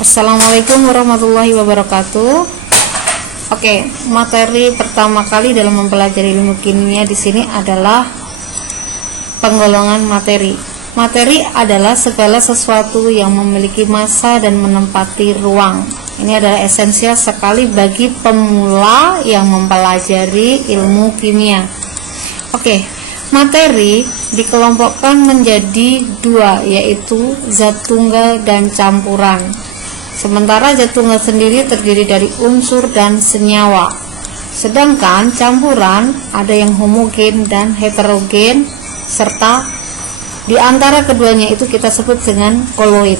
Assalamualaikum warahmatullahi wabarakatuh. Oke, materi pertama kali dalam mempelajari ilmu kimia di sini adalah penggolongan materi. Materi adalah segala sesuatu yang memiliki massa dan menempati ruang. Ini adalah esensial sekali bagi pemula yang mempelajari ilmu kimia. Oke, materi dikelompokkan menjadi dua, yaitu zat tunggal dan campuran. Sementara zat tunggal sendiri terdiri dari unsur dan senyawa. Sedangkan campuran ada yang homogen dan heterogen, serta di antara keduanya itu kita sebut dengan koloid.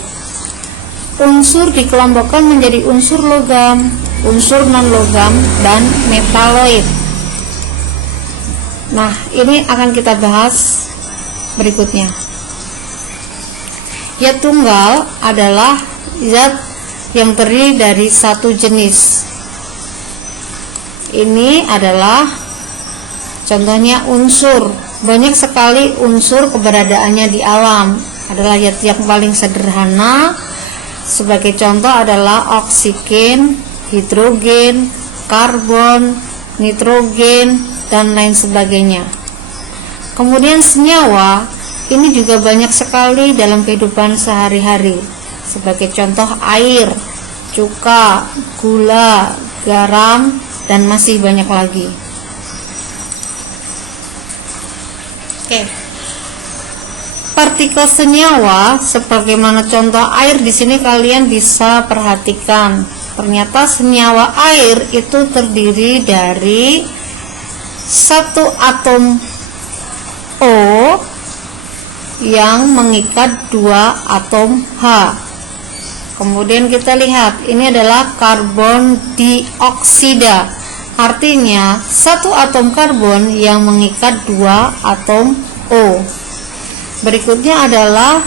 Unsur dikelompokkan menjadi unsur logam, unsur non-logam, dan metaloid. Nah, ini akan kita bahas berikutnya. Zat tunggal adalah zat yang terdiri dari satu jenis. Ini adalah contohnya unsur. Banyak sekali unsur keberadaannya di alam. Adalah yang paling sederhana. Sebagai contoh adalah oksigen, hidrogen, karbon, nitrogen, dan lain sebagainya. Kemudian senyawa ini juga banyak sekali dalam kehidupan sehari-hari. Sebagai contoh air, cuka, gula, garam, dan masih banyak lagi. Oke. Partikel senyawa sebagaimana contoh air di sini kalian bisa perhatikan. Ternyata senyawa air itu terdiri dari satu atom O yang mengikat dua atom H. Kemudian kita lihat, ini adalah karbon dioksida. Artinya, satu atom karbon yang mengikat dua atom O. Berikutnya adalah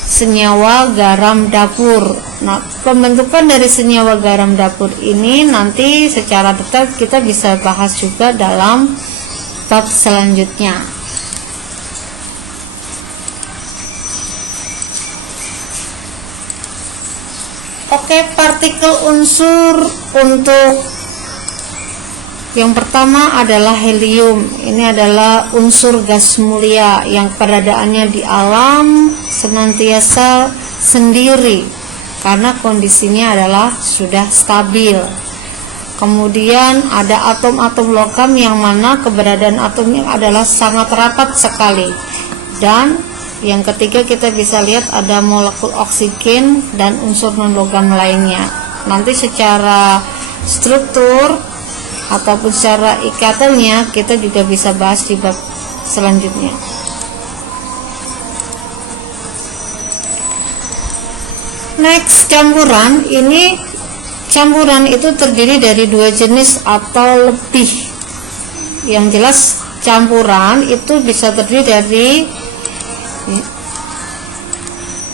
senyawa garam dapur. Nah, pembentukan dari senyawa garam dapur ini nanti secara detail kita bisa bahas juga dalam bab selanjutnya. Oke, partikel unsur untuk yang pertama adalah helium. Ini adalah unsur gas mulia yang keberadaannya di alam senantiasa sendiri karena kondisinya adalah sudah stabil. Kemudian ada atom-atom logam yang mana keberadaan atomnya adalah sangat rapat sekali. Dan yang ketiga kita bisa lihat ada molekul oksigen dan unsur non-logam lainnya. Nanti secara struktur ataupun secara ikatannya kita juga bisa bahas di bab selanjutnya. Next, campuran. Ini campuran itu terdiri dari dua jenis atau lebih. Yang jelas campuran itu bisa terdiri dari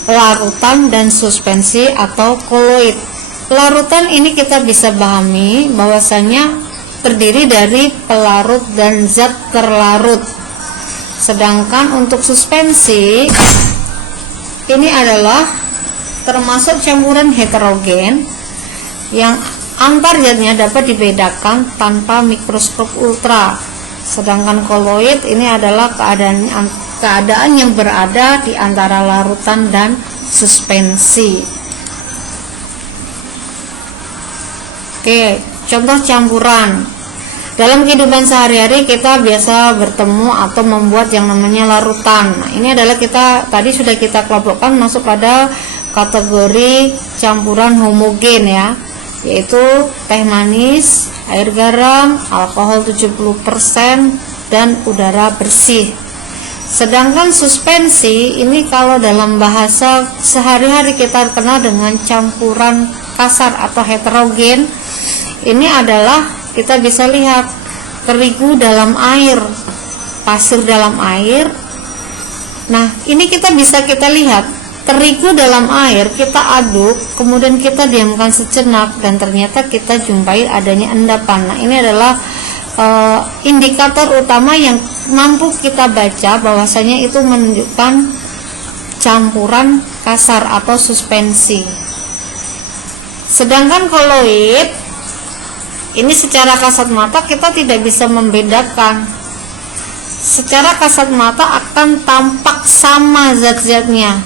larutan dan suspensi atau koloid. Larutan ini kita bisa pahami bahwasanya terdiri dari pelarut dan zat terlarut. Sedangkan untuk suspensi ini adalah termasuk campuran heterogen yang antar zatnya dapat dibedakan tanpa mikroskop ultra. Sedangkan koloid ini adalah keadaan yang berada di antara larutan dan suspensi. Oke, contoh campuran. Dalam kehidupan sehari-hari kita biasa bertemu atau membuat yang namanya larutan. Nah, ini adalah tadi sudah kita kelompokkan masuk pada kategori campuran homogen ya, yaitu teh manis, air garam, alkohol 70%, dan udara bersih. Sedangkan suspensi ini kalau dalam bahasa sehari-hari kita kenal dengan campuran kasar atau heterogen. Ini adalah kita bisa lihat terigu dalam air, pasir dalam air. Nah, ini kita lihat terigu dalam air, kita aduk, kemudian kita diamkan sejenak dan ternyata kita jumpai adanya endapan. Nah, ini adalah indikator utama yang mampu kita baca bahwasanya itu menunjukkan campuran kasar atau suspensi. Sedangkan koloid ini secara kasat mata kita tidak bisa membedakan. Secara kasat mata akan tampak sama zat-zatnya,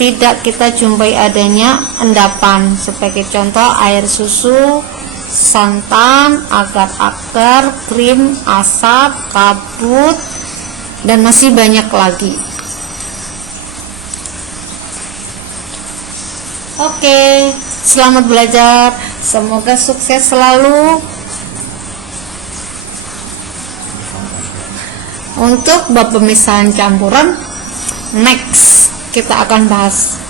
tidak kita jumpai adanya endapan. Sebagai contoh, air susu, santan, agar-agar, krim, asap, kabut, dan masih banyak lagi. Oke, selamat belajar, semoga sukses selalu. Untuk bab pemisahan campuran, next kita akan bahas